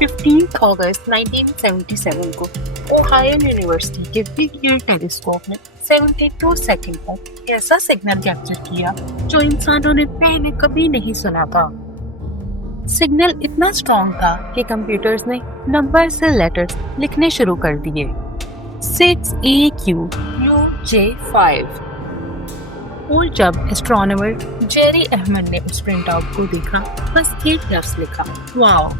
15 अगस्त 1977 को Ohio university के big year telescope ने 72 सेकंड तक ऐसा सिग्नल कैप्चर किया जो इंसानों ने पहले कभी नहीं सुना था। सिग्नल इतना स्ट्रॉन्ग था कि कंप्यूटर्स ने नंबर से लेटर्स लिखने शुरू कर दिए। 6EQUJ5। और जब एस्ट्रोनॉमर जेरी अहमद ने उस प्रिंट आउट को देखा, बस एक लफ्ज लिखा, वाओ।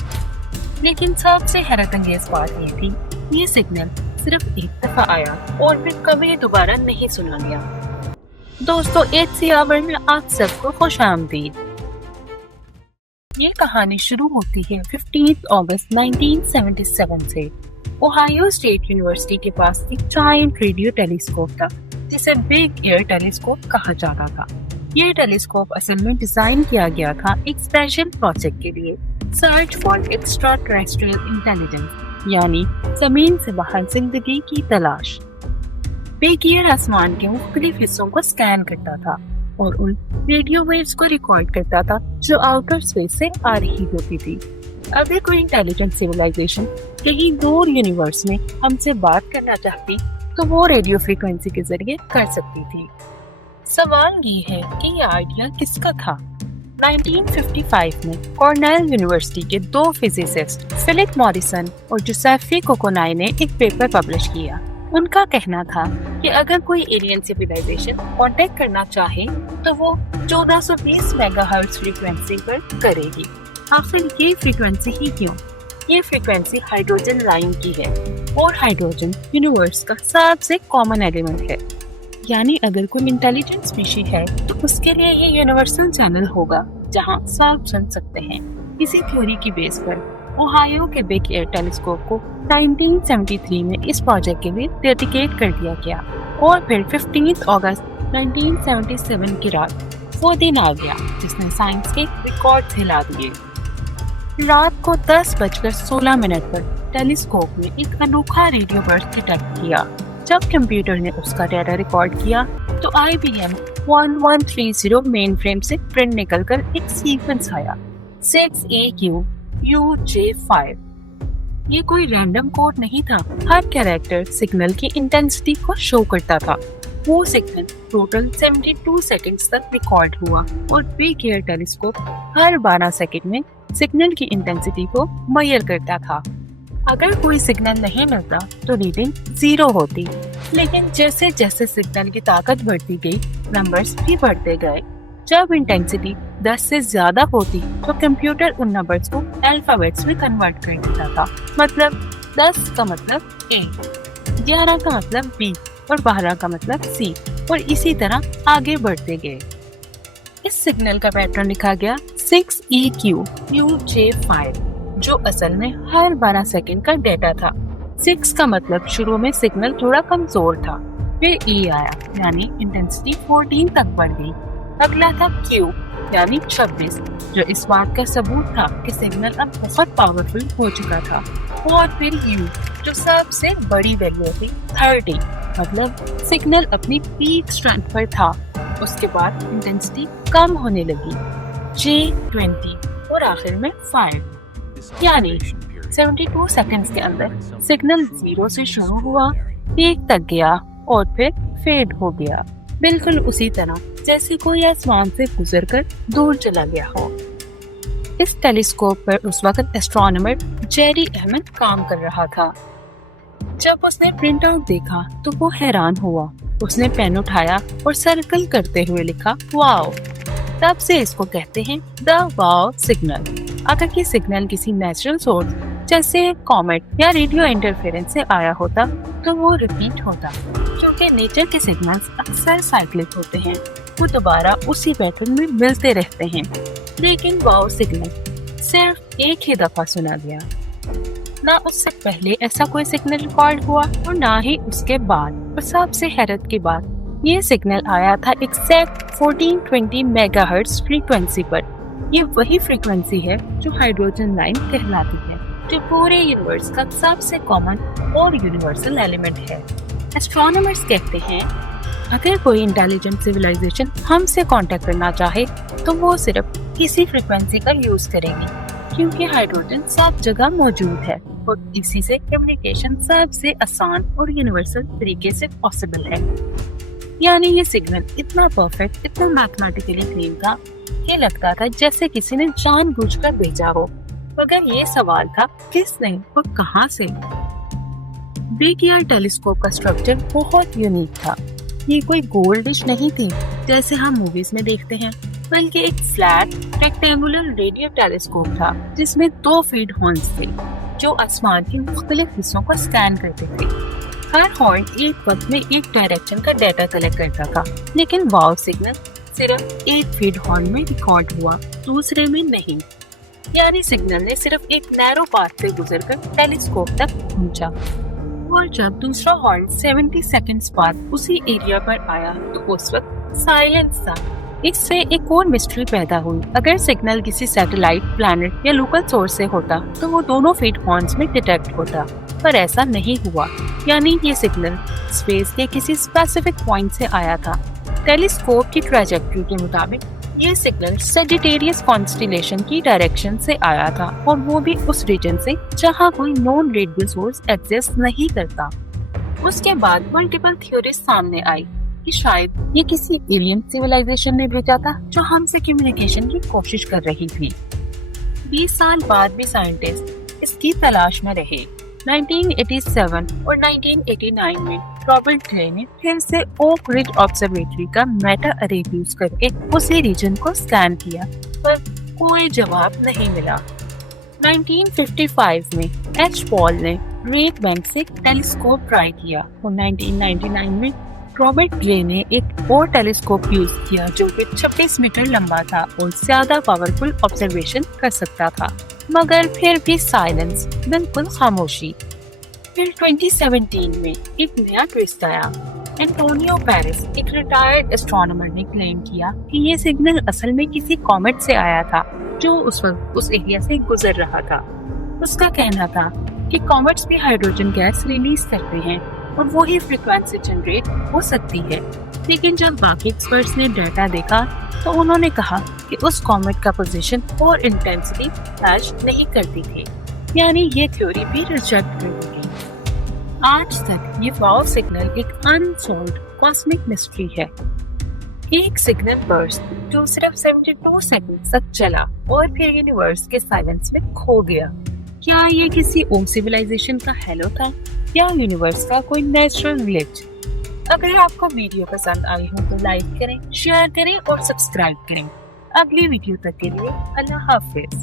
लेकिन सबसे हैरत अंगेज बात ये थी, ये सिग्नल सिर्फ एक दफा आया और फिर कभी दोबारा नहीं सुना गया। दोस्तों, 8 आवर में आप सबको खुशामदीद। ये कहानी शुरू होती है 15 अगस्त 1977 से। ओहायो स्टेट यूनिवर्सिटी के पास एक जायंट रेडियो टेलीस्कोप था जिसे बिग एयर टेलीस्कोप कहा जाता था। ये टेलीस्कोप असल में डिजाइन किया गया था एक स्पेशल प्रोजेक्ट के लिए, search for extra terrestrial intelligence, यानी जमीन से बाहर जिंदगी की तलाश। बिग एयर आसमान के मुख्तलिफ हिस्सों को स्कैन करता था और उन रेडियो वेव्स को रिकॉर्ड करता था जो आउटर स्पेस से आ रही होती थी। अगर कोई इंटेलिजेंट सिविलाइजेशन कहीं दूर यूनिवर्स में हमसे बात करना चाहती तो वो रेडियो फ्रीक्वेंसी के जरिए कर सकती थी। सवाल ये है कि ये आइडिया किसका था? 1955 में कॉर्नेल यूनिवर्सिटी के दो फिजिसिस्ट फिलिप मॉरिसन और जोसेफी कोकोनाई ने एक पेपर पब्लिश किया। उनका कहना था कि अगर कोई एलियन सिविलाइजेशन कांटेक्ट करना चाहे तो वो 1420 मेगाहर्ट्ज फ्रीक्वेंसी पर करेगी। आखिर ये फ्रीक्वेंसी ही क्यों? ये फ्रीक्वेंसी हाइड्रोजन लाइन की है और हाइड्रोजन यूनिवर्स का सबसे कॉमन एलिमेंट है, यानी अगर कोई इंटेलिजेंट स्पीशी है तो उसके लिए ये यूनिवर्सल चैनल होगा जहां सब सुन सकते हैं। इसी थ्योरी की बेस पर ओहायो के बिग एयर टेलीस्कोप को 1973 में इस प्रोजेक्ट के लिए डेडिकेट कर दिया गया और फिर 15 अगस्त 1977 की रात वो दिन आ गया जिसने साइंस के रिकॉर्ड हिला दिए। रात को 10:16 पर टेलीस्कोप में एक अनोखा रेडियो बर्स्ट डिटेक्ट किया। जब कंप्यूटर ने उसका डेटा रिकॉर्ड किया तो IBM 1130 मेन फ्रेम से प्रिंट निकलकर एक सीक्वेंस आया, 6EQUJ5। ये कोई रैंडम कोड नहीं था, हर कैरेक्टर सिग्नल की इंटेंसिटी को शो करता था। वो सिग्नल टोटल 72 सेकंड्स तक रिकॉर्ड हुआ और बिग एयर टेलीस्कोप हर 12 सेकंड में सिग्नल की इंटेंसिटी को मेजर करता था। अगर कोई सिग्नल नहीं मिलता तो रीडिंग 0 होती, लेकिन जैसे जैसे सिग्नल की ताकत बढ़ती गई, नंबर्स भी बढ़ते गए। जब इंटेंसिटी 10 से ज्यादा होती तो कंप्यूटर उन नंबर्स को अल्फाबेट्स में कन्वर्ट कर देता था। मतलब 10 का मतलब A, 11 का मतलब B और 12 का मतलब C, और इसी तरह आगे बढ़ते गए। इस सिग्नल का पैटर्न लिखा गया 6EQUJ5, जो असल में हर 12 सेकंड का डेटा था। 6 का मतलब शुरू में सिग्नल थोड़ा कमजोर था, फिर E आया यानी इंटेंसिटी 14 तक बढ़ गई। अगला था Q यानी 26, जो इस बात का सबूत था कि सिग्नल अब बहुत पावरफुल हो चुका था। और फिर U, जो सबसे बड़ी वैल्यू थी 30, मतलब सिग्नल अपनी पीक स्ट्रेंथ पर था। उसके बाद इंटेंसिटी कम होने लगी, J20 और आखिर में 5, यानी 72 सेकंड्स के अंदर सिग्नल 0 से शुरू हुआ, पीक तक गया और फिर फेड हो गया, बिल्कुल उसी तरह जैसे कोई आसमान से गुजरकर दूर चला गया हो। इस टेलीस्कोप पर उस वक्त एस्ट्रोनॉमर जेरी अहमद काम कर रहा था। जब उसने प्रिंट आउट देखा तो वो हैरान हुआ। उसने पेन उठाया और सर्कल करते हुए लिखा, वाओ। तब से इसको कहते हैं द वाओ सिग्नल। अगर ये सिग्नल किसी नेचुरल सोर्स जैसे कॉमेट या रेडियो इंटरफेरेंस से आया होता तो वो रिपीट होता, क्योंकि नेचर के सिग्नल्स अक्सर साइक्लिक होते हैं, वो दोबारा उसी पैटर्न में मिलते रहते हैं। लेकिन वाओ सिग्नल सिर्फ एक ही दफा सुना गया, ना उससे पहले ऐसा कोई सिग्नल रिकॉर्ड हुआ और ना ही उसके बाद। और सबसे हैरत की बात, ये सिग्नल आया था एग्जैक्ट 1420 मेगाहर्ट्ज फ्रीक्वेंसी पर। ये वही फ्रीक्वेंसी है जो हाइड्रोजन लाइन कहलाती है, जो पूरे यूनिवर्स का सबसे कॉमन और यूनिवर्सल एलिमेंट है। एस्ट्रोनॉमर्स कहते हैं अगर कोई इंटेलिजेंट सिविलाइजेशन हमसे कांटेक्ट करना चाहे तो वो सिर्फ इसी फ्रीक्वेंसी का यूज करेगी। क्योंकि हाइड्रोजन सब जगह मौजूद है और इसी से कम्युनिकेशन सबसे आसान और यूनिवर्सल तरीके से पॉसिबल है। यानी ये सिग्नल इतना परफेक्ट, इतना मैथमेटिकली क्लीन था कि लगता था जैसे किसी ने जानबूझकर भेजा हो। मगर ये सवाल था किसने और कहां से। बिग ईयर टेलीस्कोप का स्ट्रक्चर बहुत यूनिक था। ये कोई गोल डिश नहीं थी जैसे हम मूवीज में देखते हैं, बल्कि एक फ्लैट रेक्टेंगुलर रेडियो टेलीस्कोप था जिसमें 2 फीड हॉर्न्स थे जो आसमान के मुख्तलिफ हिस्सों को स्कैन करते थे। हर हॉर्न एक वक्त में एक डायरेक्शन का डाटा कलेक्ट करता था, लेकिन वाव सिग्नल सिर्फ एक फीड हॉर्न में रिकॉर्ड हुआ, दूसरे में नहीं। यानी सिग्नल ने सिर्फ एक नैरो पाथ से गुजरकर टेलीस्कोप तक पहुंचा। और जब दूसरा हॉर्न 70 सेकंड्स बाद उसी एरिया पर आया तो उस वक्त साइलेंस था। इससे एक और मिस्ट्री पैदा हुई। अगर सिग्नल किसी सैटेलाइट, प्लैनेट या लोकल सोर्स से होता तो वो दोनों फीड हॉर्न्स में डिटेक्ट होता, पर ऐसा नहीं हुआ। यानी ये सिग्नल स्पेस के किसी स्पेसिफिक पॉइंट से आया था। टेलीस्कोप की ट्रैजेक्टरी के मुताबिक ये सिग्नल सेजिटेरियस कॉन्स्टेलेशन की डायरेक्शन से आया था, और वो भी उस रीजन से जहाँ कोई नॉन रेडियो सोर्स एग्जिस्ट नहीं करता। उसके बाद मल्टीपल थ्योरीज सामने आई कि शायद ये किसी एलियन सिविलाइजेशन ने भेजा था जो हमसे कम्युनिकेशन की कोशिश कर रही थी। 20 साल बाद भी साइंटिस्ट इसकी तलाश में रहे। 1987 और 1989 में रॉबर्ट ग्रे ने फिर से ओक रिज ऑब्जर्वेटरी का मेटा अरे यूज करके उसी रीजन को स्कैन किया, पर कोई जवाब नहीं मिला। 1955 में एच पॉल ने ग्रेट बैंक से टेलीस्कोप ट्राई किया और 1999 में रॉबर्ट ग्रे ने एक और टेलीस्कोप यूज किया जो कि 26 मीटर लंबा था और ज्यादा पावरफुल ऑब्जर्वेशन कर सकता था, मगर फिर भी साइलेंस, बिल्कुल खामोशी। फिर 2017 में एक नया ट्विस्ट आया। एंटोनियो पेरिस, एक रिटायर्ड एस्ट्रोनॉमर, ने क्लेम किया कि ये सिग्नल असल में किसी कॉमेट से आया था जो उस वक्त उस एरिया से गुजर रहा था। उसका कहना था कि कॉमेट्स भी हाइड्रोजन गैस रिलीज करते हैं और वही फ्रीक्वेंसी जनरेट हो सकती है। लेकिन जब बाकी एक्सपर्ट्स ने डाटा देखा तो उन्होंने कहा कि उस कॉमेट का पोजीशन और इंटेंसिटी मैच नहीं करती थी। यानी ये थ्योरी भी रिजेक्ट हुई थी। आज तक ये वाव सिग्नल एक अनसॉल्व्ड कॉस्मिक मिस्ट्री है। एक सिग्नल बर्स्ट जो सिर्फ 72 सेकंड तक चला और फिर यूनिवर्स के साइलेंस में खो गया। क्या ये किसी और सिविलाइजेशन का हेलो था या यूनिवर्स का कोई नेचुरल ग्लिच? अगर आपको वीडियो पसंद आई हो तो लाइक करें, शेयर करें और सब्सक्राइब करें। अगली वीडियो तक के लिए अल्लाह हाफिज।